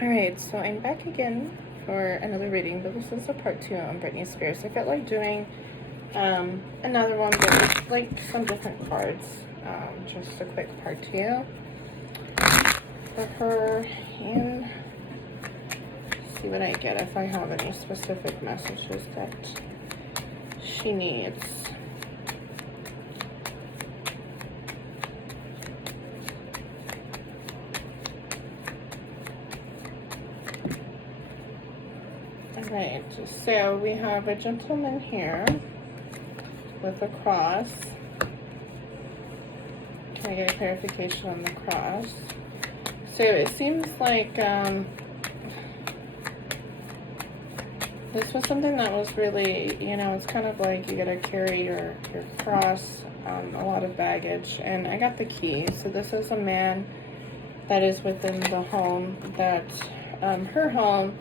Alright, so I'm back again for another reading, but this is a part 2 on Britney Spears. I felt like doing another one, but with like some different cards. Just a quick part 2 for her, and see what I get, if I have any specific messages that she needs. Alright, so we have a gentleman here with a cross. Can I get a clarification on the cross? So it seems like this was something that was really, it's kind of like you gotta carry your cross, a lot of baggage. And I got the key. So this is a man that is within the home that, her home,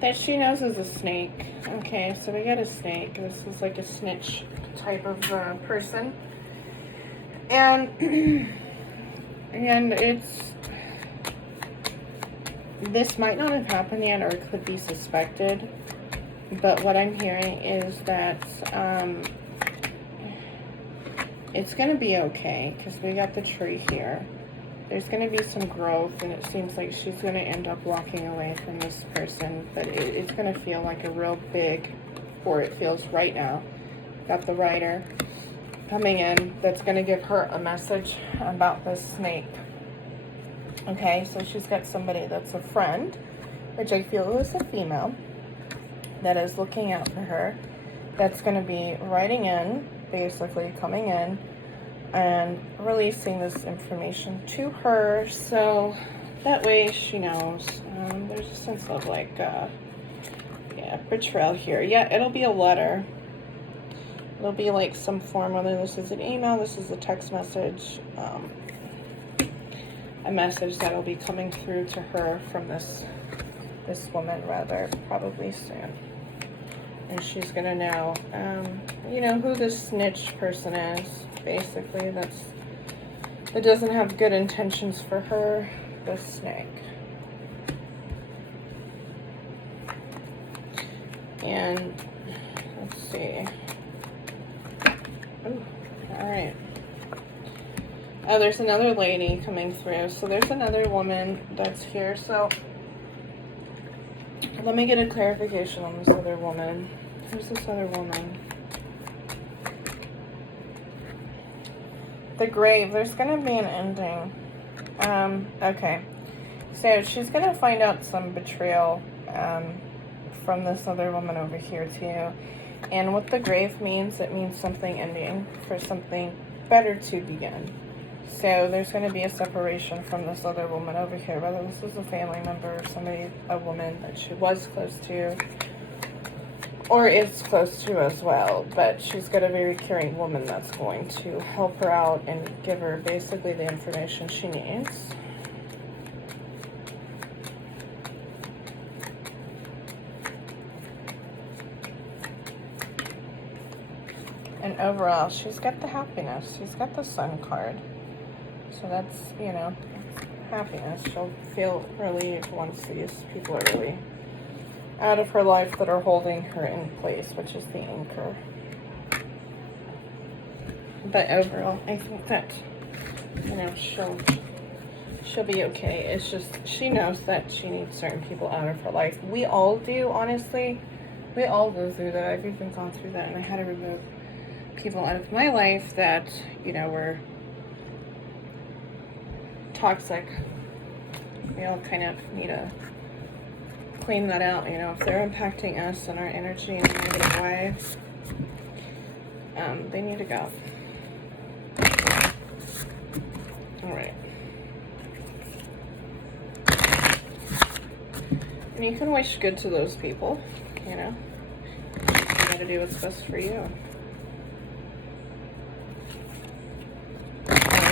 that she knows is a snake. Okay, so we got a snake. This is like a snitch type of person. And, and this might not have happened yet, or it could be suspected. But what I'm hearing is that it's going to be okay, because we got the tree here. There's going to be some growth, and it seems like she's going to end up walking away from this person. But it's going to feel like a real big, or it feels right now. Got the writer coming in that's going to give her a message about this snake. Okay, so she's got somebody that's a friend, which I feel is a female, that is looking out for her, that's going to be writing in, basically coming in and releasing this information to her, so that way she knows. There's a sense of like, yeah, betrayal here. Yeah, it'll be a letter. It'll be like some form, whether this is an email, this is a text message, a message that'll be coming through to her from this woman, rather, probably soon. And she's gonna know, who this snitch person is, basically, that doesn't have good intentions for her, the snake. And, let's see. Ooh, alright. Oh, there's another lady coming through. So there's another woman that's here. So let me get a clarification on this other woman. Who's this other woman? The grave. There's going to be an ending. Okay. So she's going to find out some betrayal from this other woman over here too. And what the grave means, it means something ending for something better to begin. So there's going to be a separation from this other woman over here, whether this is a family member or somebody, a woman that she was close to, or is close to as well. But she's got a very caring woman that's going to help her out and give her basically the information she needs. And overall, she's got the happiness. She's got the sun card. So that's, happiness. She'll feel relieved once these people are really out of her life that are holding her in place, which is the anchor. But overall, I think that, she'll be okay. It's just, she knows that she needs certain people out of her life. We all do, honestly. We all go through that. I've even gone through that, and I had to remove people out of my life that, were toxic. We all kind of need to clean that out, if they're impacting us and our energy in a negative way, they need to go. Alright. And you can wish good to those people, you gotta do what's best for you.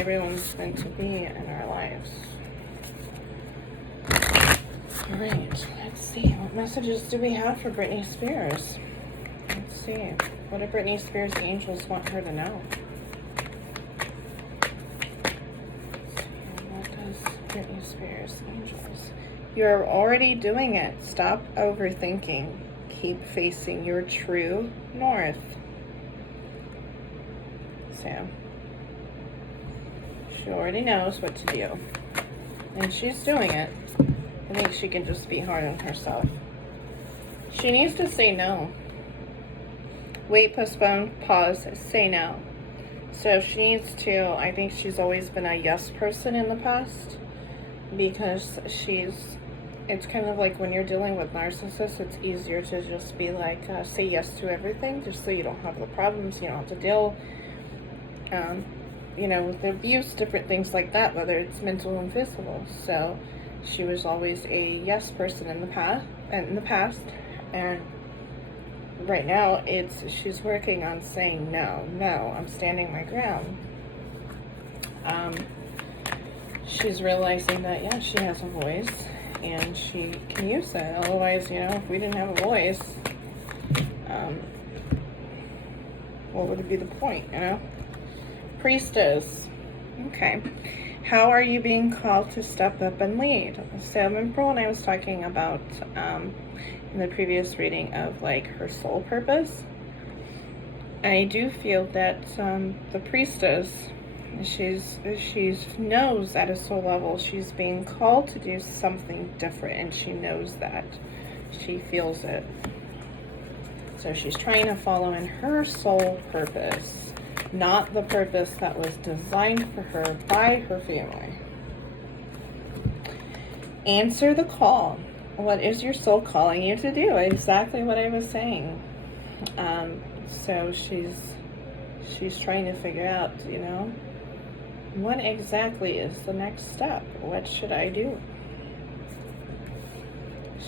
Everyone's meant to be in our lives. Alright, let's see. What messages do we have for Britney Spears? Let's see. What do Britney Spears' angels want her to know? What does Britney Spears, angels. You're already doing it. Stop overthinking. Keep facing your true north. So, she already knows what to do. And she's doing it. I think she can just be hard on herself. She needs to say no. Wait, postpone, pause, say no. So she needs to, I think she's always been a yes person in the past, because it's kind of like when you're dealing with narcissists, it's easier to just be like, say yes to everything, just so you don't have the problems, you don't have to deal, with the abuse, different things like that, whether it's mental and physical. So she was always a yes person in the past, and right now she's working on saying no, I'm standing my ground. She's realizing that, yeah, she has a voice and she can use it. Otherwise, if we didn't have a voice, what would be the point, Priestess. Okay. How are you being called to step up and lead? So remember when I was talking about in the previous reading of like her soul purpose? I do feel that the priestess, she's knows at a soul level she's being called to do something different, and she knows that. She feels it. So she's trying to follow in her soul purpose, not the purpose that was designed for her by her family. Answer the call. What is your soul calling you to do? Exactly what I was saying. So she's trying to figure out, what exactly is the next step? What should I do?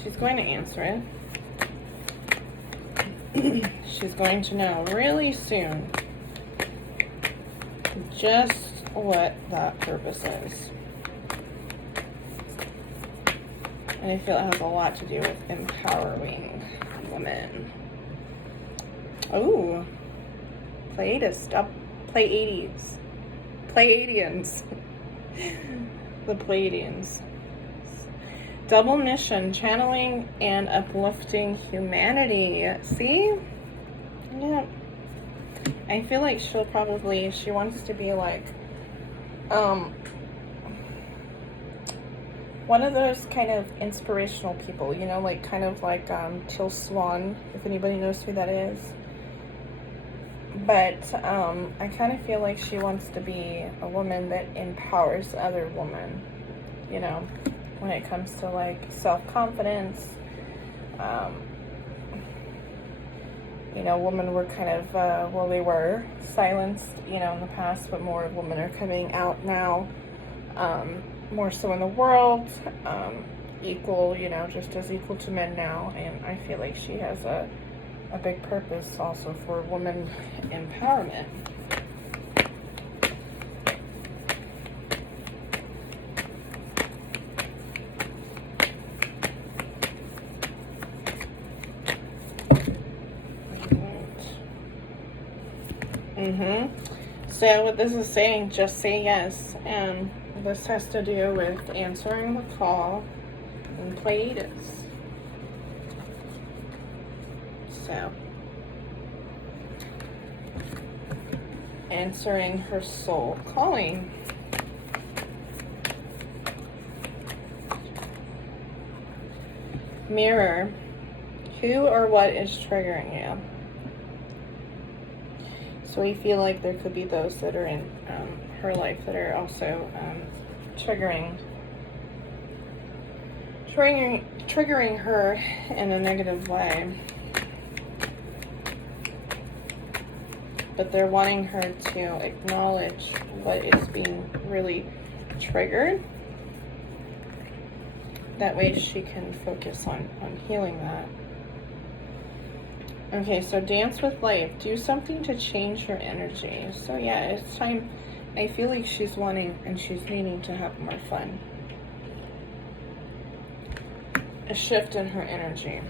She's going to answer it. She's going to know really soon just what that purpose is. And I feel it has a lot to do with empowering women. Oh, Pleiadians. The Pleiadians. Double mission, channeling and uplifting humanity. See? Yeah. I feel like she wants to be like, one of those kind of inspirational people, kind of like Till Swan, if anybody knows who that is. But I kind of feel like she wants to be a woman that empowers other women, when it comes to like self-confidence. Women were kind of, they were silenced, in the past, but more women are coming out now, more so in the world, equal, just as equal to men now. And I feel like she has a big purpose also for women empowerment. So what this is saying, just say yes. And this has to do with answering the call in Pleiades. So, answering her soul calling. Mirror, who or what is triggering you? So we feel like there could be those that are in her life that are also triggering her in a negative way. But they're wanting her to acknowledge what is being really triggered. That way she can focus on healing that. Okay, so dance with life. Do something to change your energy. So yeah, it's time. I feel like she's wanting and she's needing to have more fun. A shift in her energy.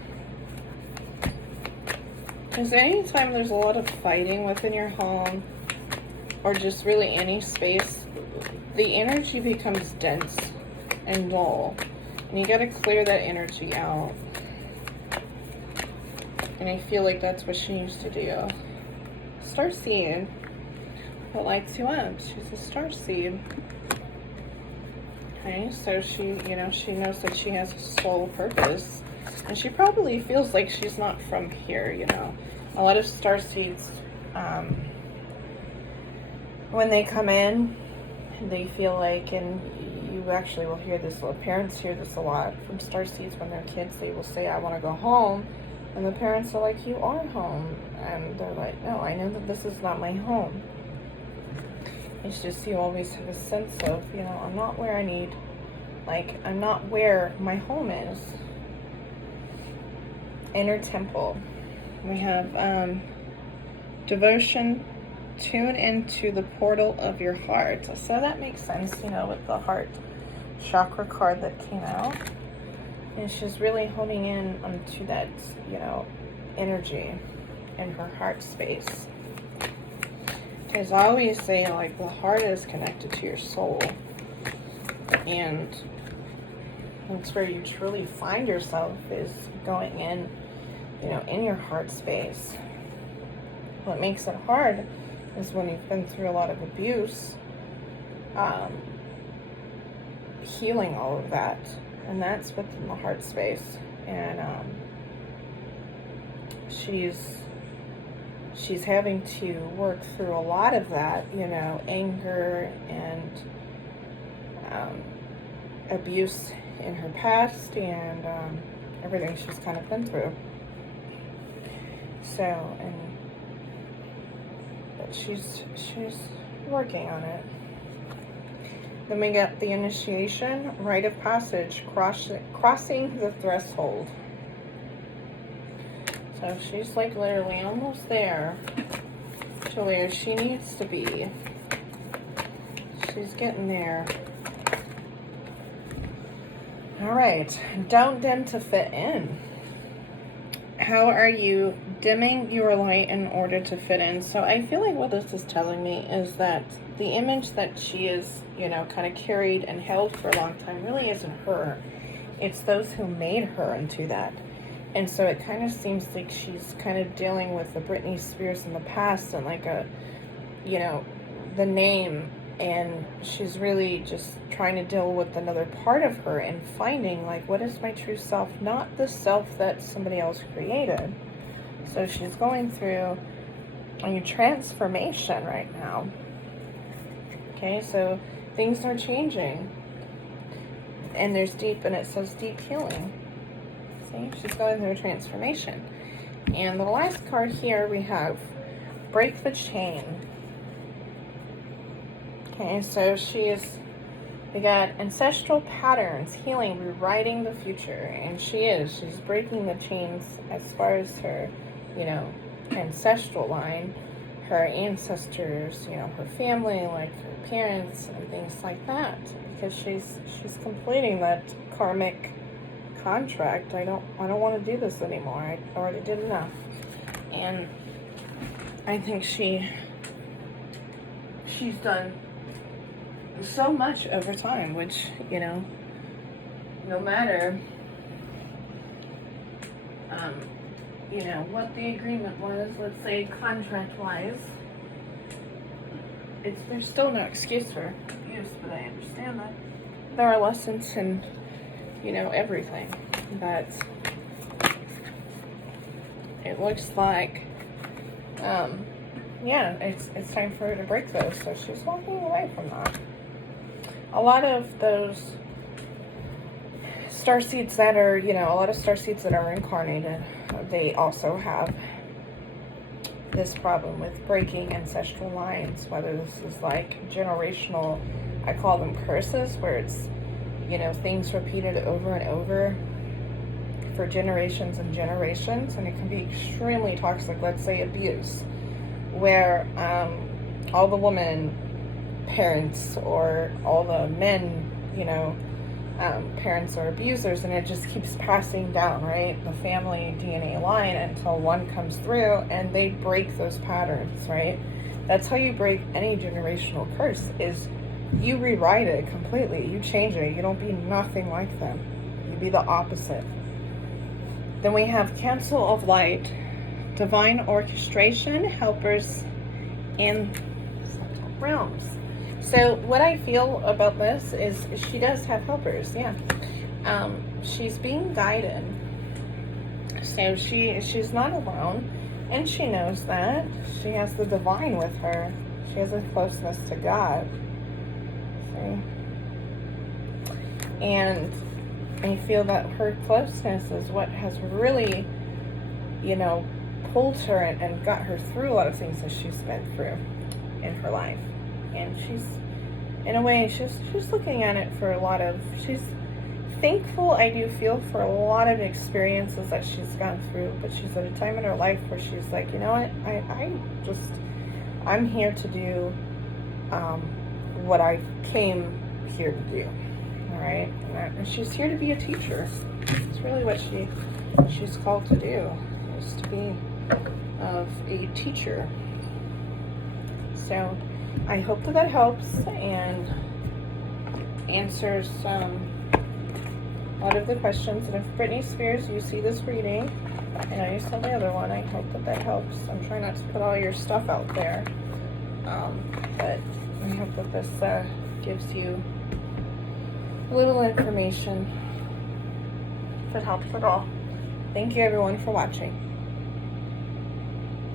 Because anytime there's a lot of fighting within your home, or just really any space, the energy becomes dense. and dull. And you got to clear that energy out. And I feel like that's what she needs to do. Starseed. What lights you up? She's a starseed. Okay, so she, you know, she knows that she has a soul purpose. And she probably feels like she's not from here, you know. A lot of starseeds, when they come in, they feel like, and you actually will hear this, well, parents hear this a lot from starseeds when they're kids. They will say, I want to go home. And the parents are like, you are home. And they're like, no, I know that this is not my home. It's just you always have a sense of, you know, I'm not where I need, like, I'm not where my home is. Inner temple. We have devotion, tune into the portal of your heart. So that makes sense, you know, with the heart chakra card that came out. And she's really honing in onto that, you know, energy in her heart space. Because I always say, like, the heart is connected to your soul. And that's where you truly find yourself, is going in, you know, in your heart space. What makes it hard is when you've been through a lot of abuse, healing all of that. And that's within the heart space. And she's having to work through a lot of that, you know, anger and abuse in her past, and everything she's kind of been through. So, but she's working on it. Then we got the initiation, rite of passage, crossing the threshold. So she's like literally almost there to where she needs to be. She's getting there. All right, don't dim to fit in. How are you dimming your light in order to fit in? So I feel like what this is telling me is that the image that she is, you know, kind of carried and held for a long time really isn't her. It's those who made her into that. And so it kind of seems like she's kind of dealing with the Britney Spears in the past and like a, you know, the name, and she's really just trying to deal with another part of her and finding, like, what is my true self, not the self that somebody else created. So she's going through a transformation right now. Okay, so things are changing. And there's deep, and it says deep healing. See, she's going through a transformation. And the last card here we have break the chain. Okay, so we got ancestral patterns, healing, rewriting the future. And she's breaking the chains as far as her, you know, ancestral line, her ancestors, you know, her family, like her parents and things like that. Because she's completing that karmic contract. I don't want to do this anymore. I already did enough. And I think she's done so much over time, which, you know, no matter you know what the agreement was, let's say contract wise, there's still no excuse for abuse, but I understand that there are lessons in, you know, everything. But it looks like yeah, it's time for her to break those. So she's walking away from that. A lot of those starseeds that are, you know, a lot of starseeds that are incarnated, they also have this problem with breaking ancestral lines, whether this is like generational, I call them curses, where it's, you know, things repeated over and over for generations and generations, and it can be extremely toxic. Let's say abuse, where all the women parents or all the men, you know, parents are abusers, and it just keeps passing down, right, the family DNA line, until one comes through and they break those patterns, right? That's how you break any generational curse, is you rewrite it completely. You change it. You don't be nothing like them. You be the opposite. Then we have Council of Light, Divine Orchestration, Helpers, and Subtle Realms. So what I feel about this is she does have helpers, yeah. She's being guided. So she's not alone, and she knows that. She has the divine with her. She has a closeness to God. See? And I feel that her closeness is what has really, you know, pulled her and got her through a lot of things that she's been through in her life. And she's, in a way, she's looking at it for a lot of, she's thankful, I do feel, for a lot of experiences that she's gone through, but she's at a time in her life where she's like, you know what, I'm here to do what I came here to do, all right? And she's here to be a teacher. It's really what she's called to do, is to be a teacher. So I hope that helps and answers a lot of the questions. And if Britney Spears, you see this reading, and I saw the other one, I hope that helps. I'm trying not to put all your stuff out there, but I hope that this gives you a little information, if it helps at all. Thank you everyone for watching.